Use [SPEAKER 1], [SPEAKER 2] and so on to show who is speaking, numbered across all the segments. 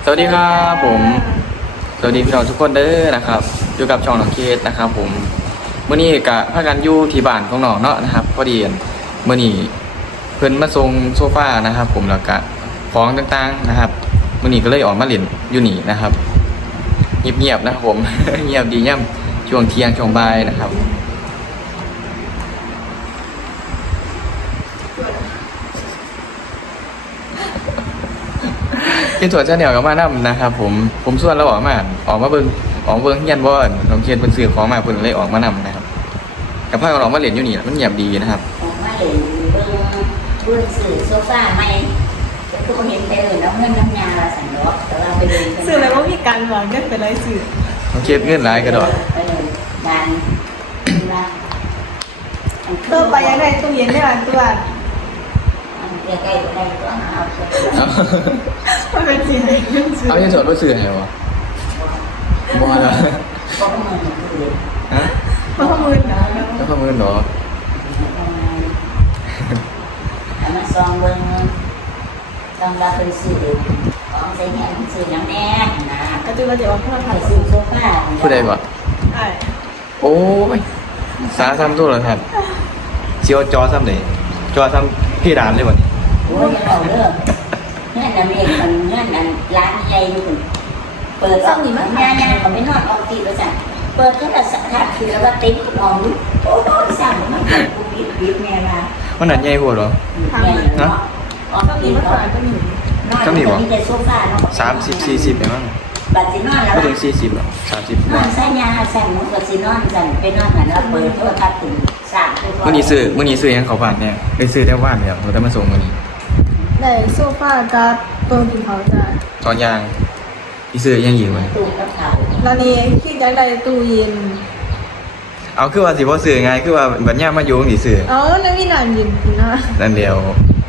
[SPEAKER 1] สวัสดีครับผมสวัสดีพี่น้องทุกคนเด้อนะครับอยู่กับช่องน้องเคสนะครับผมเมื่อนี้กะพากันอยู่ที่บ้านของน้องเนาะนะครับพอดีเมื่อนี้เพิ่นมาส่งโซฟานะครับผมแล้วก็ของต่างๆนะครับเมื่อนี้ก็เลยออกมาเล่นอยู่นี่นะครับเงียบๆนะครับผม เงียบดีย่ำช่วงเที่ยงช่วงบ่ายนะครับที่ถั่วเจ้าเหนียวกับมาน้ำนะครับผมส่วนเราออกมาเบิ่งเฮียนบ่อนน้องเคียนเพิ่นซื้อของมาเพิ่นเลยออกมานำนะครับกับพากันออกมาเล่นอยู่นี่มันเงียบดีนะครับ
[SPEAKER 2] ออกมาเล่นเบิ่งสื่อโซฟาใหม่ก็เห็นไปเลยน้ำเงินน้ำยาละสันดอกแต่เราไปเดิน
[SPEAKER 3] สื่ออะไรว่ามีการหวังเงินเป็นไรสื่อ
[SPEAKER 1] น้องเคียนเงินหลายกระดอก
[SPEAKER 2] ไปเลยบ้าน
[SPEAKER 3] ตัวไปยังไงตู้เย็นได้หลายตัว
[SPEAKER 2] ใกล้ๆใกล้ๆตัวเอา
[SPEAKER 3] มันเป็นสิ่งที่เงินสื่อ
[SPEAKER 1] เอาที่สดว่าซื้อให้วะบ่ล่ะ
[SPEAKER 2] ก็มือคือ
[SPEAKER 1] ฮะ
[SPEAKER 3] มันข้อมือเนาะ
[SPEAKER 1] แล้วข้อมือเหรอ
[SPEAKER 2] มาซองเบิ่งซองเราเป็นสื่อของใส่เงี้ยสื่อน้ำแน่นะ
[SPEAKER 3] ก็จะมาเดี๋ยวเอาเข้ามา
[SPEAKER 2] ไป
[SPEAKER 3] ถ่าย
[SPEAKER 2] สื่อโซฟา
[SPEAKER 1] ผู้ใดบ่
[SPEAKER 3] ใช่
[SPEAKER 1] โอ้ยสาซ้ำตัวแล้วครับเจียวจอซ้ำเลยจอซ้ำพี่ดานเลยวันนี้
[SPEAKER 2] โอ้ยเอาเด้อเงี้ยน้ำเองมันเงี้ยนั่นร้านใหญ่อยู่เปิดซ่องนี่มันง่ายๆเขาไม่นอนออกตีแล้วจ้ะเปิดแค่ละสักทัดคือแล้วว่าติ๊กมองดูโอ้ยสั่งมันกูปิดแม่มา
[SPEAKER 1] มันหนักใหญ่กว่าเหรอ
[SPEAKER 2] เนาะออก
[SPEAKER 3] ก็มี
[SPEAKER 2] ตี
[SPEAKER 3] มา
[SPEAKER 2] ก็
[SPEAKER 3] ขายก็มี
[SPEAKER 2] ก็มีแต่โซฟาเนาะ
[SPEAKER 1] 30-40อย่างนั้น
[SPEAKER 2] บัดสินอนแล้ว
[SPEAKER 1] ไม่ถึง40หรอก30
[SPEAKER 2] นอนใส่ยาใส่หมูกับสินอนสั่นไปนอนหันแล้วเปิดโทรทัศน์ถึง3
[SPEAKER 1] มื้อนี้ซื้อยังเขาบ้านเนี่ยไปซื้อได้ว่านแล้วเราได้มาส่งมื้อนี้
[SPEAKER 3] ได้โซฟากับตัวกินเขาจ้ะ
[SPEAKER 1] ตอนยางพี่ซื้อยังอยู่ไหม
[SPEAKER 2] ตู้กับเขา
[SPEAKER 3] แล้วนี่คิดอยากได้ตู้เย็น
[SPEAKER 1] เอาคือว่าสิบ่ซื้อไงคือว่าบัดย่ามมาอยู่นี่ซื้อ
[SPEAKER 3] เอาแล้วมีหนานเย็นกินนะ
[SPEAKER 1] นั่นเดียว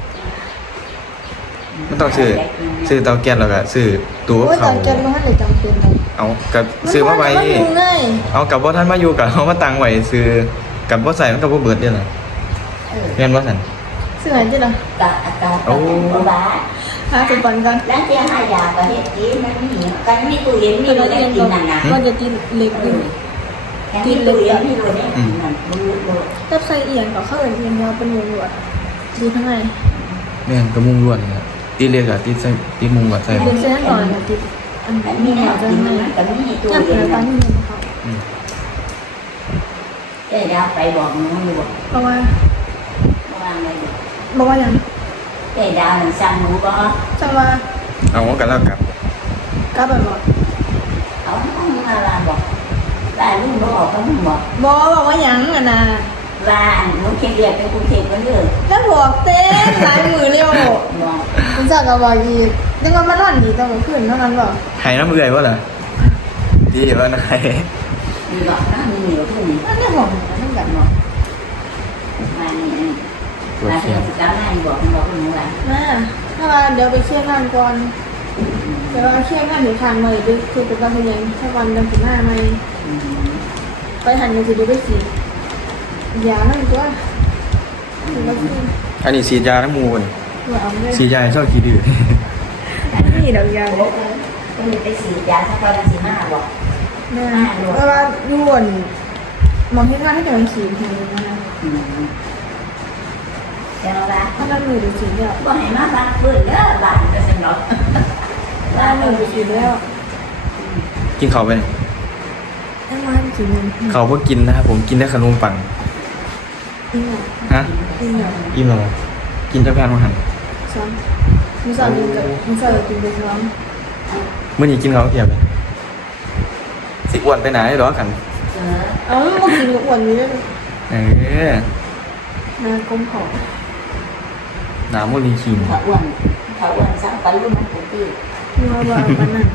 [SPEAKER 1] มันต้องซื้อเตาแก๊สแล้วก็ซื้อตู้
[SPEAKER 3] โอ้ย
[SPEAKER 1] เขา
[SPEAKER 3] แต่เกินมาให้เลยจำเป็นเลย
[SPEAKER 1] เอากับซื้อมาไว้
[SPEAKER 3] มันดูง่าย
[SPEAKER 1] เอากับบ่ทันมาอยู่กับเอามาตั้งไว้ซื้อกับบ่ใส่มันก็บ่เบิดเด้อล่ะแม่นบ่ซั่น
[SPEAKER 3] เสื่อจิล่ะ
[SPEAKER 2] กะอากาศเป็นบ้า
[SPEAKER 3] หาเป็นปันกัน
[SPEAKER 2] แล้วเจ้าหายาก็เฮ็ดกินมันมีกันมีตู้เย็นมีอะไรกินนั่นน่ะ
[SPEAKER 3] ก็จะกินเล็กอยู่
[SPEAKER 2] แค่มีตู้เย็นมีอะไรนั่นมือ
[SPEAKER 3] ถ้าใส่เอียงก็เข้าไปเอียงยาวเป็นวงหลวดดีทั้งไง
[SPEAKER 1] แม่นก็มุงล้วนเนี่ยตีเล็กอะตีใส่ตีมุงก็ใส่
[SPEAKER 3] เรียนเส้นหน่อยนะติดอัน
[SPEAKER 2] มัน
[SPEAKER 3] นี้
[SPEAKER 2] มี
[SPEAKER 3] ห
[SPEAKER 2] แน
[SPEAKER 3] น่อ
[SPEAKER 2] วย
[SPEAKER 3] จะ
[SPEAKER 2] กิน
[SPEAKER 3] ให้
[SPEAKER 2] มันก็มีตู้
[SPEAKER 3] จับ
[SPEAKER 2] เย็
[SPEAKER 3] เนื้
[SPEAKER 2] น
[SPEAKER 3] อปลา
[SPEAKER 2] นะ
[SPEAKER 3] ที่มันเขา
[SPEAKER 2] ดาวไปบอกน้องอยู่บอก
[SPEAKER 3] เพราะว่า
[SPEAKER 2] ว่าไง
[SPEAKER 3] บอกว่าอย่าง
[SPEAKER 2] ดาวมันสั่งหนูก็
[SPEAKER 3] จังว่า
[SPEAKER 1] เอากันแล้วกับ
[SPEAKER 3] ก็แบบว่า
[SPEAKER 2] เขาต้องมาลาบอกลาลูกบอกเขาบอก
[SPEAKER 3] บอกว่าอย่างอ่ะนะ
[SPEAKER 2] ลาหนูเขียนเรียกเป็นคุณเขียนกันเลย
[SPEAKER 3] แล้วบอกเต้นหลายมือเร็ว
[SPEAKER 2] บอก
[SPEAKER 3] คุณจักกับบอกอีกยังว่ามานอนดีตอนกลางคืนเท่านั้นบอก
[SPEAKER 1] หายน้ำเอื่อยบ่ล่ะดีว่าไหน
[SPEAKER 2] มีบอกนะมีเหนียวขึ้น
[SPEAKER 3] นั่นได้บอกนะนั่นแบบบอก
[SPEAKER 2] มานี่มาที่แล้วนายบอกหนูว่า
[SPEAKER 3] น่าถ้าว่าเดี๋ยวไปเชี่ยงานก่อนเดี๋ยวเชี่ยงานเดี๋ยวทางใหม่ดูคือเป็นการพยังถ้าวันเดือน15ใหม่ไปหันไปสิดูไปสิยานั่นตัวคือว่าที่
[SPEAKER 1] อันนี้ฉีดยาน้ำมูกนี่
[SPEAKER 3] ว่าเอาเลย
[SPEAKER 1] ฉีดยาชอบขี้ดื้อ
[SPEAKER 3] นี่ดอกยา
[SPEAKER 2] โอ้ยไปฉีดยาสักวัน15บอก
[SPEAKER 3] แม่เพราะว่ายุ่นมองที่งานให้เดินขีดทีนะ
[SPEAKER 2] เจ้าละ
[SPEAKER 3] ถ้าเราหนูดูสีเดียว
[SPEAKER 2] ก็ให้มาบ้านเพื่อนเด้อบ้านก็สนุก
[SPEAKER 3] ถ้าหนูดูสีเดียว
[SPEAKER 1] กินข้าวไปนี่
[SPEAKER 3] ไอ้มาสีนึง
[SPEAKER 1] ข้าวบ่กินนะครับผมกินได้ขนมปัง
[SPEAKER 3] นี่อ่ะ
[SPEAKER 1] ฮะ
[SPEAKER 3] นี่อ่ะ
[SPEAKER 1] อิ่มแล้วบ่กินจักแผ่นบ่หั่น
[SPEAKER 3] ซ้ำมุสากินกับมุสากินไปซ้
[SPEAKER 1] มื้อนี้กินข้าวเที่ยงเลยสิอ้วนไปไหนดอกกัน
[SPEAKER 3] ำเมื่อกินกับอ้วนนี้เลย
[SPEAKER 1] เออ
[SPEAKER 3] นางกลมหอม
[SPEAKER 1] น้ำมูลีคิง
[SPEAKER 2] ถ้าอ้วนสักวันรุ่นมันปุ๊บปี้
[SPEAKER 3] นัวว่ามันนั่น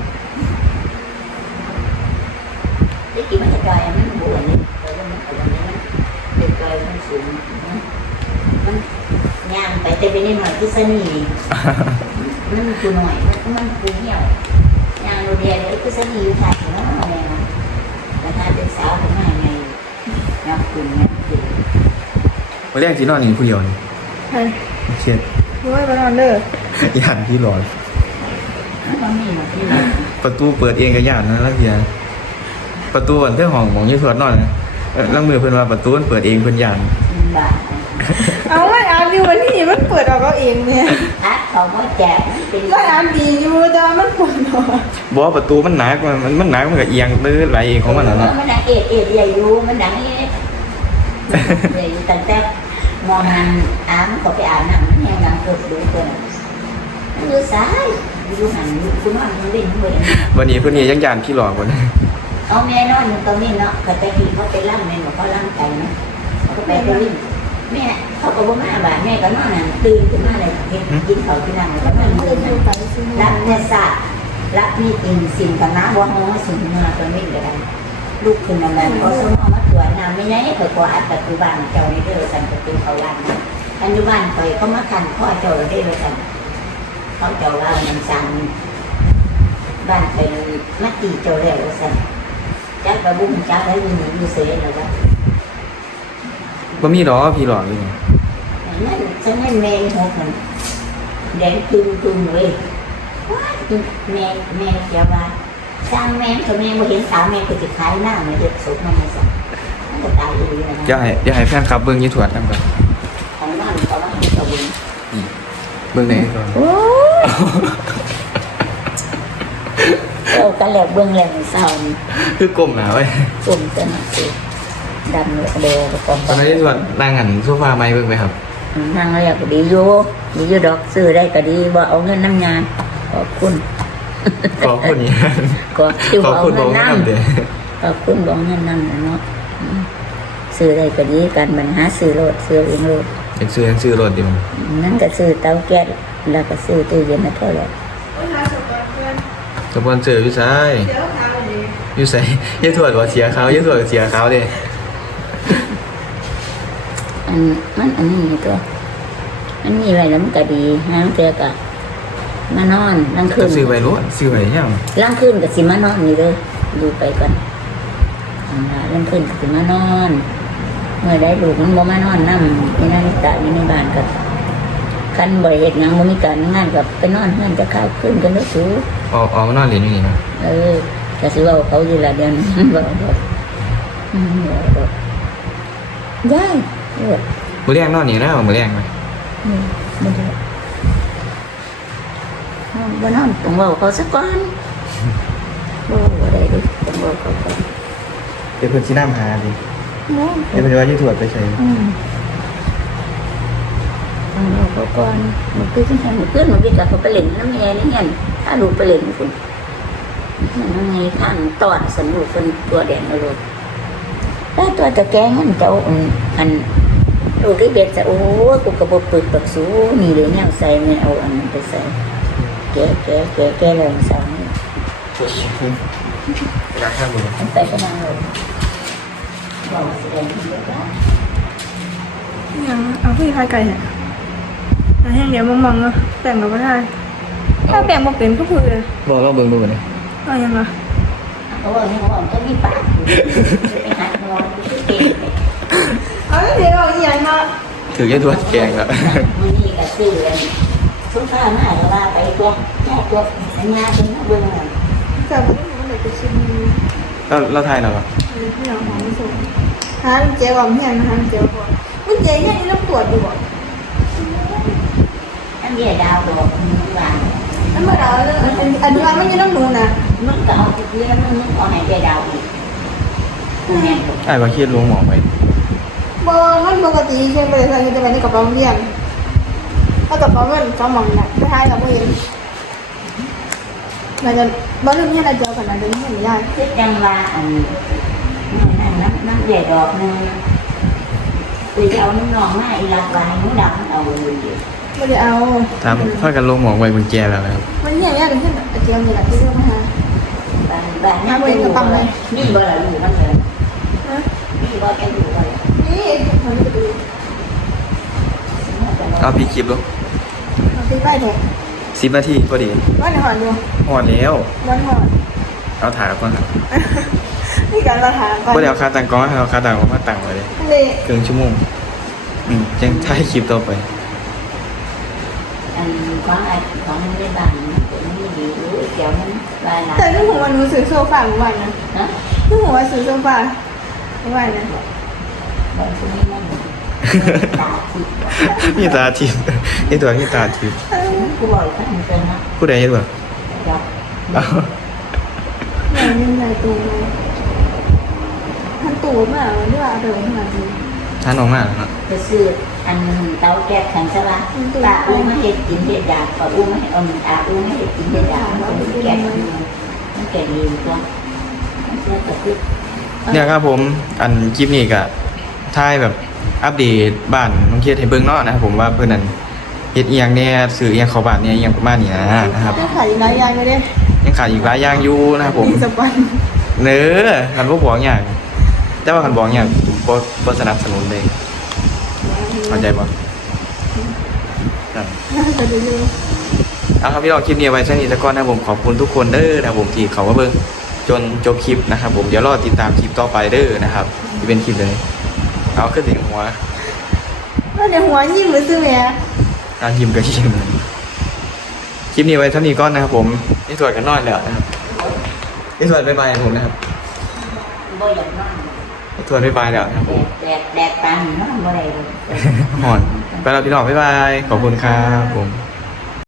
[SPEAKER 2] ได้กินมันจะกลายมันบวมนี่แต่ว่ามันอะไรนี้มันเป็นกลายมันสูงมันย่างไปแต่ไปนิดหน่อยคือสนีมันคือหน่อยมันคือเหี่ยวย่างโรเดียเลยคือสนีอยู่ไทยเนาะอะไรนะแต่ถ้าเป็นสาวเป็นไงไงนับคุณเนี่ยคือ
[SPEAKER 1] วันแรกที่นอนนี่ผู้เดียวนี่
[SPEAKER 3] ใช่
[SPEAKER 1] เช็ด
[SPEAKER 3] ด้วยมานอนเด้อ
[SPEAKER 1] ยันที่ร้อน
[SPEAKER 2] มันมีมาที่ไหน
[SPEAKER 1] ประตูเปิดเองก็ยากนะลังเทียประตูอันเท่าห้องของยี่ทวดนอนนะลังมือเพิ่นว่าประตูมันเปิดเองเพิ่นยาน
[SPEAKER 2] บาท
[SPEAKER 3] เอาไม่อ่านอยู่วันนี้มันเปิดออกเอาเองเนี่ย
[SPEAKER 2] อัดเขาก็แจกเป็น
[SPEAKER 3] ไม่อ่านดีอยู่แต่ว่ามันเปิดออก
[SPEAKER 1] บอกว่าประตูมันหนักมันหนักมันก็เอียงตื้อไหลเองของมันน่ะเนาะ
[SPEAKER 2] มันดังเอ็ดใหญ่อยู่มันดังเอ็ดใหญ่ตั้งแต่มองหันอ้ามเขาไปอ่านหนังแนวดังเกิดดูเกินมันอยู่ซ้ายอยู่หันคุณว่ามันเล่นเว้ย
[SPEAKER 1] วันนี้เพิ่นนี่ยังยานพี่หลอกบ่นะ
[SPEAKER 2] เอาแม่นอนตรงนี้เนาะเขาไปทีเขาไปล่ำแม่บอกเขาล่ำใจนะเขาก็ไปไปวิ่งแม่เขาก็บ่มาบ้านแม่ก็นอนน่ะตื่นขึ้นมาเลยกินเขาที่นั่งแล้วก็นอน
[SPEAKER 3] มัน
[SPEAKER 2] ตื่
[SPEAKER 3] จะ
[SPEAKER 2] น
[SPEAKER 3] อยู่ไปซื้อ
[SPEAKER 2] รับเทศะรับมีติงสิ่งกันนะว่าห้องสิ่งเมื่อตัวนี้เลยลูกขึ้นนั่นแหละเขาสมเอามาตรวจน้ำไม่ไงเขาก็อัดปัจจุบันเจ้านี่เด้อกันจะเป็นเขาล้านนะปัจจุบันไปเขามาขันข้อเจ้าได้เลยกันเขาเจ้าว่ามันสั่งบ้านไปมาตีเจ้าแล้วสั่งจักระบุ้งจักได้ยินอยู่เสียแล้วจ้ะ
[SPEAKER 1] บ่มีดอกพี่หลอกอยู่นี่
[SPEAKER 2] นั่นฉันให้แม่หกมันแดงตึงเลยแม่เจ้าว่าสร้างแม่เขาแม่บ่เห็นสาวแม่ก็จะขายหน้ามันจะสุกมันไม่สั่งมันก็ตายอยู่นะ
[SPEAKER 1] อย่าให้แฟนคลับเบิ่งยี่ทวดนำกัน
[SPEAKER 2] ของบ้านเขาว่าให้ตัวบุญ
[SPEAKER 1] เบิ่งไหนก่อน
[SPEAKER 2] โอ้เรากันแหลกเบื้องแหลกเศร้านี่
[SPEAKER 1] คือกลมหนาไว้
[SPEAKER 2] กลุ่มกันสิดำเลยเดียวกอง
[SPEAKER 1] ตอนนั้นยี่ทวดนั่งหันโซฟาไม้เบิ่งไปครับ
[SPEAKER 2] นั่งเรียกดีอยู่ดอกซื้อได้ก็ดีบ่เอาเงินน้ำยาขอบคุณ
[SPEAKER 1] ขอบคุณนี่
[SPEAKER 2] ก็ที่
[SPEAKER 1] ขอบ
[SPEAKER 2] เอา
[SPEAKER 1] คุณ
[SPEAKER 2] เงิ
[SPEAKER 1] บ่
[SPEAKER 2] น
[SPEAKER 1] นำ
[SPEAKER 2] น้ำ
[SPEAKER 1] เด้อ
[SPEAKER 2] ขอบคุณบอกเงินน้ำเนาะซื้อได้ก็ดีกันมันหาซื้อรถซื้อเองรถ
[SPEAKER 1] ยังซื้อรถดิมัน
[SPEAKER 2] นั่นก็ซื้อเตาแก๊สแล้วก็ซื้อตู้เย็นนะเท่าไหร่
[SPEAKER 3] ปัญหาสุขภาพเพื่อน
[SPEAKER 1] สปอนเซอร์อยู่ไส
[SPEAKER 3] เดี๋ยวถามเลยดิ
[SPEAKER 1] อยู่ไสยี่ทวดบ่เสียเขายี่ทวดก็เสียเขาเด้
[SPEAKER 2] อันนี้ตัวมันมีอะไรแล้วมันก็ดีฮะเจอกับมานอนนั่งคื
[SPEAKER 1] ก็
[SPEAKER 2] น
[SPEAKER 1] ซื้อไว้รถซื้อไว้ยัง
[SPEAKER 2] ล่างขึ้นกับสิมานอนนี่เลยดูไปก่อนล่างขึ้นกับสิมานอน เมื่อได้ลูกมันบ่มานอนนั่งในนาฬิกาในบ้านกับคันบริเหตุงานบ่มีการงานกับไปนอนเพื่อนจะเข้าขึ้นกันแล้วสู
[SPEAKER 1] ออกมานอนเรียนอยู่นี่นะ
[SPEAKER 2] แต่สิว่าเขาอยู่ละเดือนบอกได้โอ้ย
[SPEAKER 1] มื้อแรงนอนนี่แล้วมื้อแรงไหม
[SPEAKER 2] ไม่ได้ว่านอนต้องบอกเขาสักก่อนบอกได้ดิต้องบอกเขาก่อน
[SPEAKER 1] เดี๋ยวเพิ่นสินำหาดิ
[SPEAKER 2] เนาะ
[SPEAKER 1] เดี๋ยวเพิ่นว่ายี่ทวดไปใส่
[SPEAKER 2] ต้องบอกเขาก่อนมันคือที่ไหนมันขึ้นมันวิ่งกับเขาไปเล่นน้ำแง่นี่เงี้ยถ้าลูกไปเล่นคุณมันยังไงข้างตอดสันลูกเป็นตัวแดงเลยแล้วตัวตะแกงมันเจ้าอันลูกที่เบ็ดจะโอ้กูกระบอกปึกปักสูนี่เลยเนี่ยใส่ไม่เอาอันนั้นไปใส่แกแรงสาม
[SPEAKER 1] ราคามื้อ
[SPEAKER 2] ไปก็นั่งเลยบอกแสดงเยอะแล้ว
[SPEAKER 3] ยังเอาพี่พายไก่เนี่ยแห้งเดี๋ยวมองๆเนาะแบ่งกับไม่ได้ถ้าแบ่งบอกเป็นก็คือ
[SPEAKER 1] บอกเราเบิ่งดูบัดนี้
[SPEAKER 3] เอายังไง
[SPEAKER 2] เขาบอกนี่เขาบอกต้องมีปากไปหาหมอที่เก่ง
[SPEAKER 3] เอาเดี๋ยวเอาอีกอย่างเนาะ
[SPEAKER 1] ถือยี่ทวดแกงแล้ว
[SPEAKER 2] มือนี่ก็ซื้อกันสุดท้ายมาแล้วว่าไปตัวแค่ตัวอันนี้เป็นเบื้องหลัง
[SPEAKER 3] แต่ผมไม่ได้ไปชิม
[SPEAKER 1] เราทายหน่อยป่ะ
[SPEAKER 3] ที่เราของไม่ส่งหาเจ๊ก่อนเพื่อนนะคะเจ๊ก่อนมันเจ๊เนี่ยนี่เราปวดอยู่บ่
[SPEAKER 2] อันนี้ดาวบอกมึงว่า
[SPEAKER 3] นั่นมาดาวเลยอันนี้มันไม่ยังต้องดูนะ
[SPEAKER 2] มึงก็เอาที่นี่แล้วมึงเอาไหนใจดาวอีกแม่ถูก
[SPEAKER 1] ไอ้บางเคสลวงหมอไป
[SPEAKER 3] บ่มันปกติใช่ไหมใส่จะไปในกระเป๋าเรียนถ้ากระเป๋าเงินก็มองน่ะไม่ให้เราไม่เห็นมันจะบ่เรื่องนี้เราเจอกันนะเรื่องนี้ไม่ได้
[SPEAKER 2] คือจังว่าอันนั่นเด็ดดอกนึงไปเอาน้ำนองมาอีหลักวายมึงดำเอาเลย
[SPEAKER 3] ไม่ได้เอา
[SPEAKER 1] ตามพากันลงหมอไว้กุญแจแล้วนะครับ
[SPEAKER 3] มันเนี่ยเนี่ยเรื่องเจียวนี่แหละที่เรื่องมาหา
[SPEAKER 2] บ้านนั่นเป็นอยู่นี่บ่ละอยู่มันเลย
[SPEAKER 3] ฮะ
[SPEAKER 2] นี่บ่แกอยู่บ่
[SPEAKER 3] นี่มันจะดู
[SPEAKER 1] เอาพี่คลิปดู
[SPEAKER 3] มันตีไปแท้
[SPEAKER 1] 10 นาทีพอดี
[SPEAKER 3] บ้านหอนอยู่
[SPEAKER 1] หอดแล้ว
[SPEAKER 3] บ้านหอน
[SPEAKER 1] เอาถ่ายก่อนครับ
[SPEAKER 3] นี่การมาถามก่อน
[SPEAKER 1] บ่ได้เอาค่าตังกล้องเอาค่าตังออกมาตั้งไว้เลย
[SPEAKER 3] นี่
[SPEAKER 1] ครึ่งชั่วโมงยังถ่ายคลิปต่อไป
[SPEAKER 2] อันของไอ้ของในบ้านมันก็ไม่ดีรู้ดี๋ยวมันลายหนา
[SPEAKER 3] แต่ที่ผมวันหนูซื้อโซฟาเมื่อวานนะ
[SPEAKER 2] นะ
[SPEAKER 3] ที่ผมว่าซื้อโซฟาเมื่อวานนะ
[SPEAKER 2] บางทีมันตาทิพย์
[SPEAKER 1] นี่ตาทิพย์นี่ตัวนี่ตาทิพย์
[SPEAKER 2] กูบอกอีกครั้งหนึ่งเป็นนะ
[SPEAKER 1] ผู้ใดเฮ็ดบ่
[SPEAKER 2] จับ
[SPEAKER 1] เอ้า
[SPEAKER 3] ใหญ่ยังใหญ่ตูไหมท่านตูมากที่ว่าเดินขนาดนี้
[SPEAKER 1] ท่านออกมาแล้วเนาะ
[SPEAKER 2] จะซื้ออันเตาแก๊สแข็งใช่ปะตาอู้ไม่เห็ดกินเห็ดยาปะอู้ไม่ตาอู้ไม่เห็ดกินเห็ดยามันเป็นแก๊สมันแก๊สดีตัวมันเชื่อแต่คือ
[SPEAKER 1] เนี่ยครับผมอันคลิปนี้ก็ถ่ายแบบอัปเดตบ้านน้องเคียดให้เบิ่งเนาะนะครับผมว่าเพิ่นนั่นเฮ็ดอีหยังแหน่ซื้ออีหยังเข้าบ้านเนี่ยอีหยังประมาณนี้นะครับ
[SPEAKER 3] จะขายหลายอย่างเลยเด้
[SPEAKER 1] ยังขาดอีกหลายอย่างอยู่นะครับผม
[SPEAKER 3] มีสปัน
[SPEAKER 1] เนื้อคันบ่บอกอย่างแต่ว่าคันบอกอย่างบ่สนับสนุนเลยเข้าใจบ่ครับ
[SPEAKER 3] จะดูดู
[SPEAKER 1] เอาครับพี่น้องคลิปนี้ไว้แค่นี้ซะก่อนนะครับผมขอบคุณทุกคนเด้อนะครับผมที่เข้ามาเบิ่งจนจบคลิปนะครับผมเดี๋ยวรอติดตามคลิปต่อไปเด้อนะครับที่เป็นคลิปเลยเอาขึ้นถึงหัว
[SPEAKER 3] แล้วเดี๋ยวหัวยิ้มหรือซื้อแม่
[SPEAKER 1] การยิ้มก็ยิ้มคลิปนี้ไว้เท่านี้ก่อนนะครับผมนี่สวยกันนอนแล้วนะครับนี่สวยบ๊ายบายผมนะครับ
[SPEAKER 2] บ่อยากนอน
[SPEAKER 1] นี่สวยบ๊ายบายแล้วนะครับผม
[SPEAKER 2] แดดตันนอนบ่ได้เลย
[SPEAKER 1] หอนไปแล้วพี่น้องบ๊ายบายขอบคุณครับผม